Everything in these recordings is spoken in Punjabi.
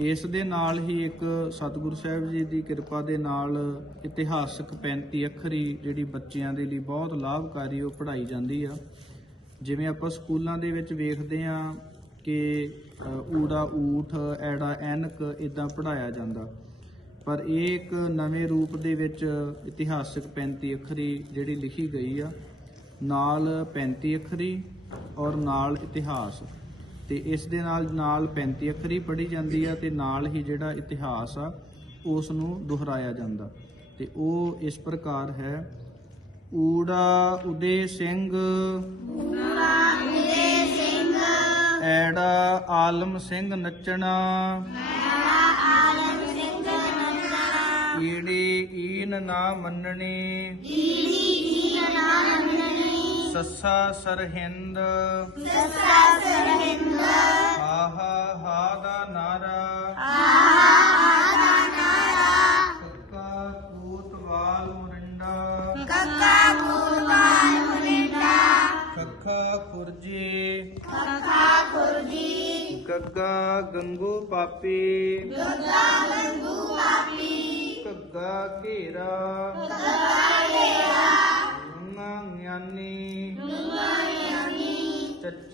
ਇਸ ਦੇ ਨਾਲ ਹੀ ਇੱਕ ਸਤਿਗੁਰੂ ਸਾਹਿਬ ਜੀ ਦੀ ਕਿਰਪਾ ਦੇ ਨਾਲ ਇਤਿਹਾਸਕ 35 ਅੱਖਰੀ ਜਿਹੜੀ ਬੱਚਿਆਂ ਦੇ ਲਈ ਬਹੁਤ ਲਾਭਕਾਰੀ ਉਹ ਪੜ੍ਹਾਈ ਜਾਂਦੀ ਆ। ਜਿਵੇਂ ਆਪਾਂ ਸਕੂਲਾਂ ਦੇ ਵਿੱਚ ਵੇਖਦੇ ਆ ਕਿ ਊੜਾ ਊਠ, ਐੜਾ ਐਨਕ ਇਦਾਂ ਪੜ੍ਹਾਇਆ ਜਾਂਦਾ। ਪਰ ਇਹ ਇੱਕ ਨਵੇਂ ਰੂਪ ਦੇ ਵਿੱਚ ਇਤਿਹਾਸਕ 35 ਅੱਖਰੀ ਜਿਹੜੀ ਲਿਖੀ ਗਈ ਆ। ਨਾਲ 35 ਅੱਖਰੀ ਔਰ ਨਾਲ ਇਤਿਹਾਸ। ਤੇ ਇਸ ਦੇ ਨਾਲ ਨਾਲ 35 ਅੱਖਰੀ ਪੜ੍ਹੀ ਜਾਂਦੀ ਆ ਤੇ ਨਾਲ ਹੀ ਜਿਹੜਾ ਇਤਿਹਾਸ ਆ ਉਸ ਨੂੰ ਦੁਹਰਾਇਆ ਜਾਂਦਾ। ਤੇ ਉਹ ਇਸ ਪ੍ਰਕਾਰ ਹੈ, ਊੜਾ ਉਦੇ ਸਿੰਘ ਐੜਾ ਆਲਮ ਸਿੰਘ ਨੱਚਣਾ ਈੜੀ ਈਨ ਨਾ ਮੰਨਣੀ ਸੱਸਾ ਸਰਹਿੰਦ। ਆਹਾ ਹਾ ਦਾ ਨਾਰਾ। ਕੱਕਾ ਕੂਤਵਾਲ ਮੁਰਿੰਡਾ। ਕੱਕਾ ਖੁਰਜੀ। ਗੱਗਾ ਗੰਗੂ ਪਾਪੀ। ਕੱਗਾ ਘੇਰਾ। ਗੰਗਾ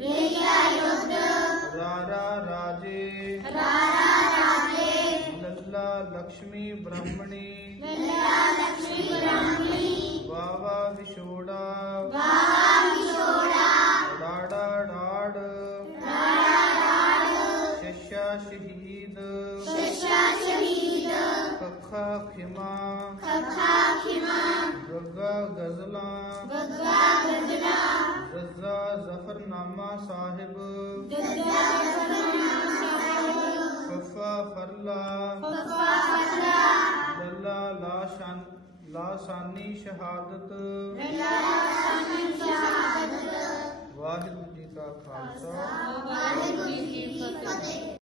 ਯਈਆ ਯੁੱਧ। ਰਾਰਾ ਰਾਜੇ। ਲੱਲਾ ਲక్ష్ਮੀ ਬ੍ਰਾਹਮਣੀ। ਵਾਵਾ ਵਿਛੋੜਾ। ਡਾੜਾ ਡਾੜ ਸ਼ਸ਼ਾ ਸ਼ਹੀਦ। ਕੱਖਾ ਖਿਮਾ। ਗੱਗਾ ਗਜ਼ਲਾਂ। ਕਫਾ ਫਰਲਾ ਲੱਲਾ ਲਾਸ਼ਾਨ ਲਾਸਾਨੀ ਸ਼ਹਾਦਤ। ਵਾਹਿਗੁਰੂ ਜੀ ਕਾ ਖਾਲਸਾ ਵਾਹਿਗੁਰੂ ਜੀ ਕੀ ਫਤਿਹ